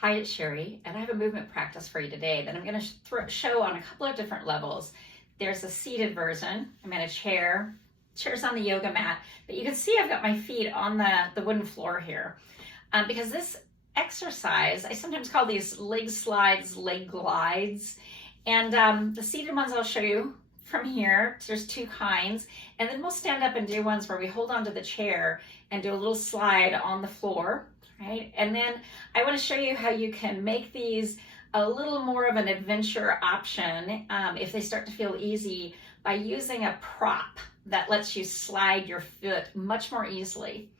Hi, it's Sherry, and I have a movement practice for you today that I'm going to show on a couple of different levels. There's a seated version. I'm in a chair. Chair's on the yoga mat, but you can see I've got my feet on the wooden floor here. Because this exercise, I sometimes call these leg slides, leg glides, and the seated ones I'll show you from here. There's two kinds, and then we'll stand up and do ones where we hold onto the chair and do a little slide on the floor. Right? And then I want to show you how you can make these a little more of an adventure option if they start to feel easy by using a prop that lets you slide your foot much more easily.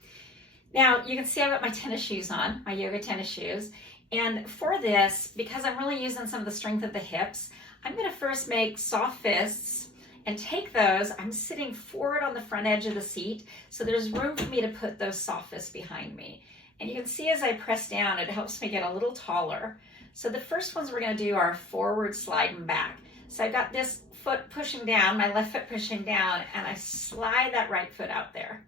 Now you can see I've got my tennis shoes on, my yoga tennis shoes. And for this, because I'm really using some of the strength of the hips, I'm going to first make soft fists and take those. I'm sitting forward on the front edge of the seat, so there's room for me to put those soft fists behind me. And you can see as I press down, it helps me get a little taller. So the first ones we're going to do are forward slide and back. So I've got this foot pushing down, my left foot pushing down, and I slide that right foot out there.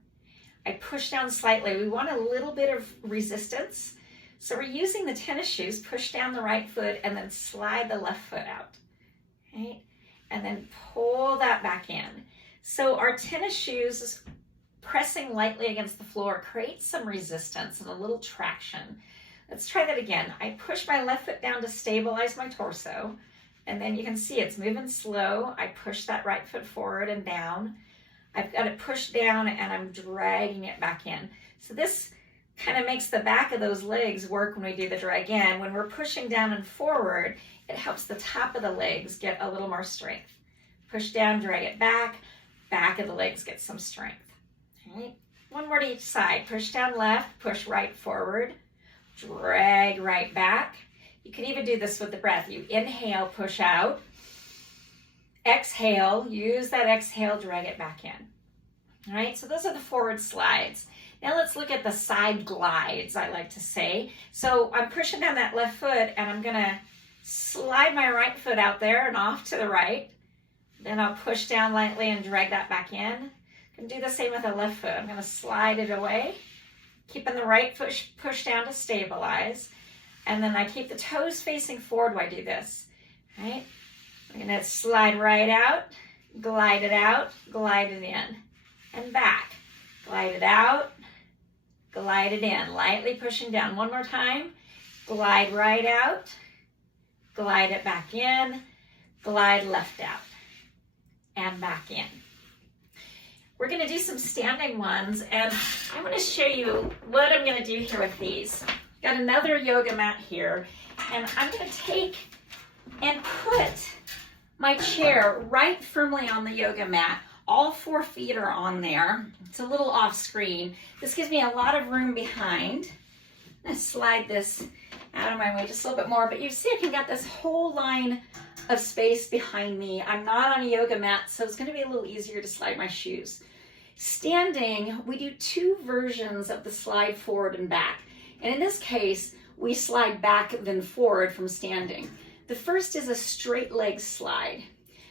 I push down slightly. We want a little bit of resistance. So we're using the tennis shoes, push down the right foot and then slide the left foot out. Right? And then pull that back in. So our tennis shoes pressing lightly against the floor creates some resistance and a little traction. Let's try that again. I push my left foot down to stabilize my torso, and then you can see it's moving slow. I push that right foot forward and down. I've got it pushed down and I'm dragging it back in. So this kind of makes the back of those legs work when we do the drag in. When we're pushing down and forward, it helps the top of the legs get a little more strength. Push down, drag it back of the legs get some strength. Right. One more to each side. Push down left, push right forward, drag right back. You can even do this with the breath. You inhale, push out. Exhale, use that exhale, drag it back in. All right, so those are the forward slides. Now let's look at the side glides, I like to say. So I'm pushing down that left foot and I'm gonna slide my right foot out there and off to the right. Then I'll push down lightly and drag that back in. And do the same with the left foot. I'm going to slide it away, keeping the right foot pushed down to stabilize. And then I keep the toes facing forward while I do this. Right? I'm going to slide right out, glide it in, and back. Glide it out, glide it in, lightly pushing down. One more time. Glide right out, glide it back in, glide left out, and back in. We're going to do some standing ones, and I'm going to show you what I'm going to do here with these. Got another yoga mat here, and I'm going to take and put my chair right firmly on the yoga mat. All 4 feet are on there. It's a little off screen. This gives me a lot of room behind. I'm going to slide this out of my way just a little bit more, but you see I can get this whole line of space behind me. I'm not on a yoga mat, so it's going to be a little easier to slide my shoes. Standing, we do 2 versions of the slide forward and back. And in this case, we slide back then forward from standing. The first is a straight leg slide.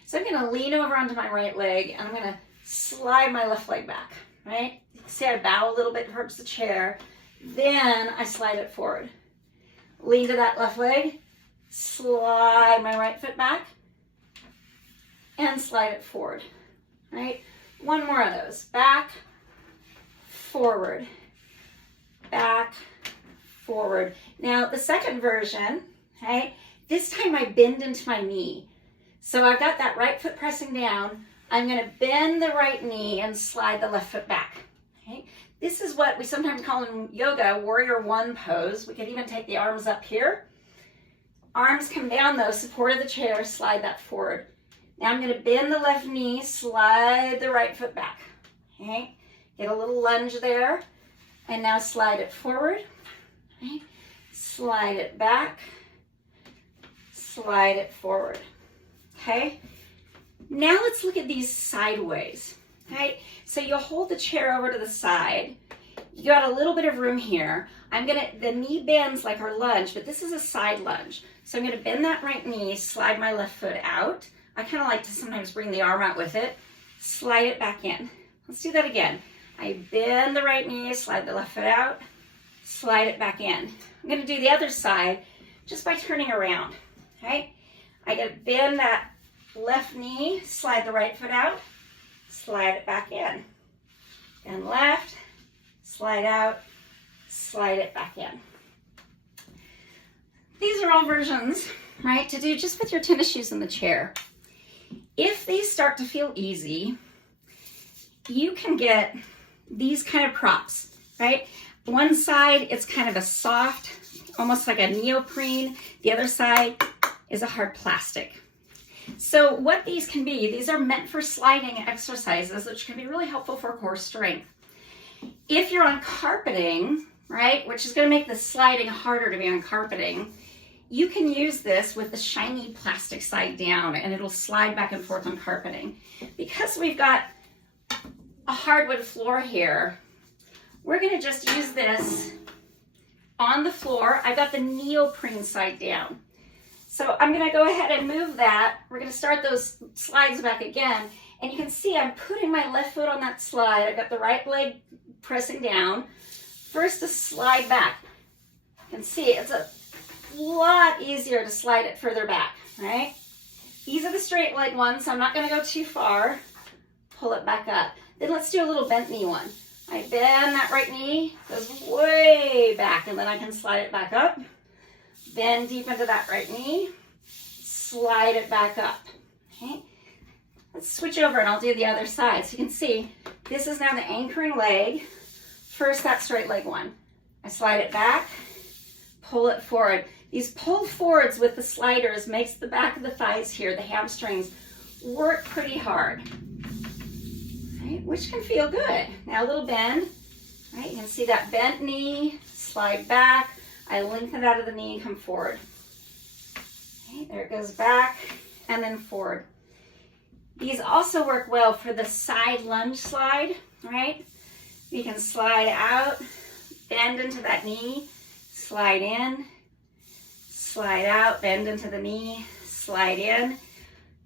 So I'm going to lean over onto my right leg and I'm going to slide my left leg back, right? You can see I bow a little bit towards the chair. Then I slide it forward. Lean to that left leg, slide my right foot back, and slide it forward, right? One more of those. Back, forward, back, forward. Now the second version, okay, this time I bend into my knee. So I've got that right foot pressing down. I'm going to bend the right knee and slide the left foot back. Okay? This is what we sometimes call in yoga warrior 1 pose. We could even take the arms up here. Arms come down though, support of the chair, slide that forward. Now I'm going to bend the left knee, slide the right foot back. Okay? Get a little lunge there. And now slide it forward. Okay? Slide it back. Slide it forward. Okay? Now let's look at these sideways. Okay? So you'll hold the chair over to the side. You got a little bit of room here. The knee bends like our lunge, but this is a side lunge. So I'm going to bend that right knee, slide my left foot out. I kind of like to sometimes bring the arm out with it. Slide it back in. Let's do that again. I bend the right knee, slide the left foot out, slide it back in. I'm going to do the other side just by turning around, right? I got to bend that left knee, slide the right foot out, slide it back in. And left, slide out, slide it back in. These are all versions, right, to do just with your tennis shoes in the chair. If these start to feel easy, you can get these kind of props, right? One side, it's kind of a soft, almost like a neoprene. The other side is a hard plastic. So what these can be, these are meant for sliding exercises, which can be really helpful for core strength. If you're on carpeting, right, which is going to make the sliding harder to be on carpeting, you can use this with the shiny plastic side down and it'll slide back and forth on carpeting. Because we've got a hardwood floor here, we're going to just use this on the floor. I've got the neoprene side down. So I'm going to go ahead and move that. We're going to start those slides back again. And you can see I'm putting my left foot on that slide. I've got the right leg pressing down. First to slide back. You can see it's a lot easier to slide it further back, right? These are the straight leg ones, so I'm not going to go too far. Pull it back up. Then let's do a little bent knee one. I bend that right knee, goes way back, and then I can slide it back up. Bend deep into that right knee, slide it back up. Okay, let's switch over and I'll do the other side. So you can see this is now the anchoring leg. First, that straight leg one. I slide it back, pull it forward. These pull forwards with the sliders makes the back of the thighs here, the hamstrings, work pretty hard, right? Which can feel good. Now a little bend, right? You can see that bent knee, slide back. I lengthen out of the knee and come forward. Okay, there it goes back and then forward. These also work well for the side lunge slide, right? You can slide out, bend into that knee, slide in, slide out, bend into the knee, slide in,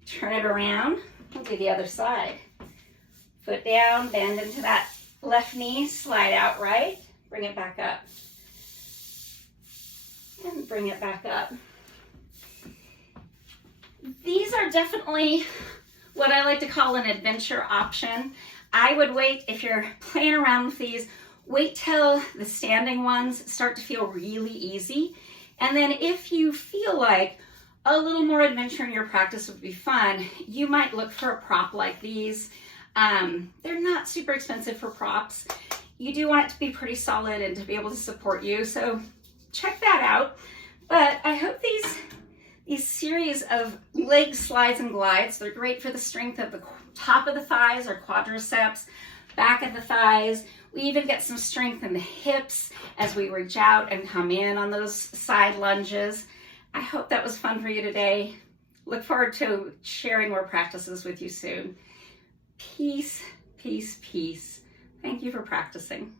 turn it around. We'll do the other side. Foot down, bend into that left knee, slide out right, bring it back up. And bring it back up. These are definitely what I like to call an adventure option. I would wait, if you're playing around with these, wait till the standing ones start to feel really easy. And then if you feel like a little more adventure in your practice would be fun, you might look for a prop like these. They're not super expensive for props. You do want it to be pretty solid and to be able to support you. So check that out. But I hope these series of leg slides and glides, they're great for the strength of the top of the thighs or quadriceps, back of the thighs. We even get some strength in the hips as we reach out and come in on those side lunges. I hope that was fun for you today. Look forward to sharing more practices with you soon. Peace, peace, peace. Thank you for practicing.